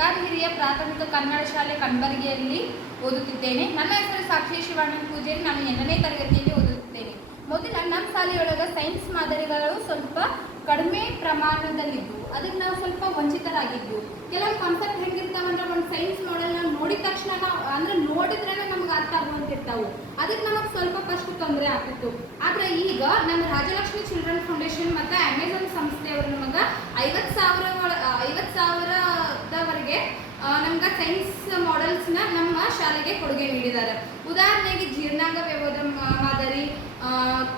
ಸರ್ಕಾರಿ ಹಿರಿಯ ಪ್ರಾಥಮಿಕ ಕನ್ನಡ ಶಾಲೆ ಕಣ್ಬರ್ಗಿಯಲ್ಲಿ ಓದುತ್ತಿದ್ದೇನೆ. ನನ್ನ ಹೆಸರು ಸಾಕ್ಷಿ ಶಿವಾನಂದ ಪೂಜಾರಿ. ನಾನು ಎಂಟನೇ ತರಗತಿಯಲ್ಲಿ ಓದುತ್ತಿದ್ದೇನೆ. ಮೊದಲ ನಮ್ಮ ಶಾಲೆಯೊಳಗೆ ಸೈನ್ಸ್ ಮಾದರಿಗಳು ಸ್ವಲ್ಪ ಕಡಿಮೆ ಪ್ರಮಾಣದಲ್ಲಿದ್ದವು ಅದಕ್ಕೆ ನಾವು ಸ್ವಲ್ಪ ವಂಚಿತರಾಗಿದ್ದು. ಕೆಲವು ಕಾನ್ಸೆಪ್ಟ್ ಹೆಂಗಿರ್ತಾವಂದ್ರೆ ಒಂದು ಸೈನ್ಸ್ ಮಾಡೆಲ್ ನಾವು ನೋಡಿದ ತಕ್ಷಣ ಅಂದ್ರೆ ನೋಡಿದ್ರೆ ನಮ್ಗೆ ಅರ್ಥ ಆಗುವಂತಿರ್ತಾವು. ಅದಕ್ಕೆ ನಮಗೆ ಸ್ವಲ್ಪ ಫಸ್ಟ್ ತೊಂದರೆ ಆಗ್ತಿತ್ತು. ಆದ್ರೆ ಈಗ ನಮ್ಮ ರಾಜಲಕ್ಷ್ಮಿ ಚಿಲ್ಡ್ರನ್ ಫೌಂಡೇಶನ್ ಮತ್ತು ಅಮೆಝಾನ್ ಸಂಸ್ಥೆಯವರು ನಮಗೆ ನಮ್ಗೆ ಸೈನ್ಸ್ ಮಾಡೆಲ್ಸ್ನ ನಮ್ಮ ಶಾಲೆಗೆ ಕೊಡುಗೆ ನೀಡಿದ್ದಾರೆ. ಉದಾಹರಣೆಗೆ ಜೀರ್ಣಾಂಗ ವ್ಯವಹಾರ ಮಾದರಿ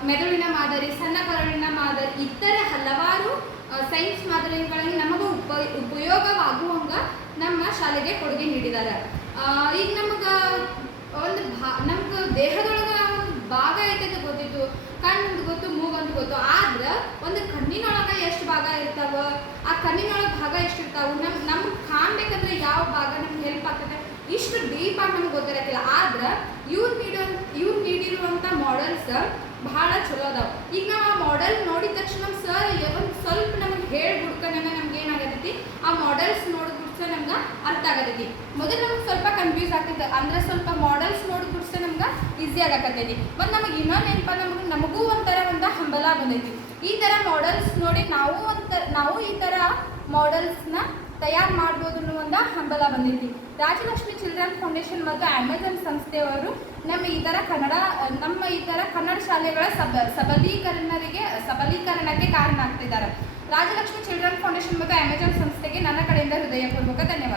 ಮೆದುಳಿನ ಮಾದರಿ, ಸಣ್ಣ ಕರಳಿನ ಮಾದರಿ, ಇತರ ಹಲವಾರು ಸೈನ್ಸ್ ಮಾದರಿಗಳಲ್ಲಿ ನಮಗೂ ಉಪ, ಉಪಯೋಗವಾಗುವಂಗ ನಮ್ಮ ಶಾಲೆಗೆ ಕೊಡುಗೆ ನೀಡಿದ್ದಾರೆ. ಈಗ ನಮಗೆ ಒಂದು ಭಾ, ನಮ್ಗೆ ದೇಹದೊಳಗೆ ಭಾಗ ಐತೆ ಗೊತ್ತಿತ್ತು. ಕಣ್ಣು ಗೊತ್ತು ಮೂಗೊಂದು ಗೊತ್ತು. ಆದ್ರೆ ಒಂದು ಕಣ್ಣಿನೊಳಗೆ ಎಷ್ಟು ಭಾಗ ಇರ್ತಾವ? ಆ ಕಣ್ಣಿನೊಳಗೆ ಭಾಗ ಎಷ್ಟು ಇರ್ತಾವ? ನಮ್ ನಮ್ಗೆ ಕಾಣ್ಬೇಕಂದ್ರೆ ಯಾವ ಭಾಗ ನಮ್ಗೆ ಹೆಲ್ಪ್ ಆಗ್ತದೆ ಇಷ್ಟು ಡೀಪ್ ಆಗಿ ನಮ್ಗೆ ಆದ್ರೆ ಇವ್ರು ನೀಡೋ ಇವ್ರು ನೀಡಿರುವಂಥ ಮಾಡೆಲ್ಸ್ ಬಹಳ ಚಲೋ ಅದಾವ. ಈಗ ನಾವು ಆ ಮಾಡೆಲ್ ನೋಡಿದ ತಕ್ಷಣ ಸರ್ ಒಂದು ಸ್ವಲ್ಪ ನಮಗೆ ಹೇಳ್ಬಿಡ್ತಾನೆ ನಮ್ಗೆ ಏನಾಗತೈತಿ? ಆ ಮಾಡೆಲ್ಸ್ ನೋಡಿದ ಬಿಡ್ಸ ನಮ್ಗೆ ಅರ್ಥ ಆಗತೈತಿ. ಮೊದಲು ನಮ್ಗೆ ಸ್ವಲ್ಪ ಕನ್ಫ್ಯೂಸ್ ಆಗ್ತೈತೆ ಅಂದ್ರೆ ಸ್ವಲ್ಪ ಮಾಡೆಲ್ಸ್ ನೋಡಿದ ಬಿಡ್ಸ ನಮ್ಗೆ ಈಸಿ ಆಗಕತ್ತೈತಿ. ಮತ್ತು ನಮಗೆ ಇನ್ನೊಂದು ಏನಪ್ಪ ನಮ್ಗೆ, ನಮಗೂ ಒಂಥರ ಒಂದು ಹಂಬಲ ಬಂದೈತಿ. ಈ ಥರ ಮಾಡೆಲ್ಸ್ ನೋಡಿ ನಾವು ಒಂಥರ ನಾವು ಈ ಥರ ಮಾಡೆಲ್ಸ್ನ ತಯಾರು ಮಾಡ್ಬೋದು ಅನ್ನೋ ಹಂಬಲ ಬಂದೈತಿ ರಾಜಲಕ್ಷ್ಮಿ ಚಿಲ್ಡ್ರನ್ ಫೌಂಡೇಶನ್ ಮತ್ತು ಅಮೆಜಾನ್ ಸಂಸ್ಥೆಯವರು ನಮ್ಮ ಈ ಥರ ಕನ್ನಡ, ನಮ್ಮ ಈ ಥರ ಕನ್ನಡ ಶಾಲೆಗಳ ಸಬ, ಸಬಲೀಕರಣರಿಗೆ, ಸಬಲೀಕರಣಕ್ಕೆ ಕಾರಣ ಆಗ್ತಿದ್ದಾರೆ. ರಾಜಲಕ್ಷ್ಮಿ ಚಿಲ್ಡ್ರನ್ ಫೌಂಡೇಶನ್ ಮತ್ತು ಅಮೆಜಾನ್ ಸಂಸ್ಥೆಗೆ ನನ್ನ ಕಡೆಯಿಂದ ಹೃದಯಪೂರ್ವಕ ಧನ್ಯವಾದಗಳು.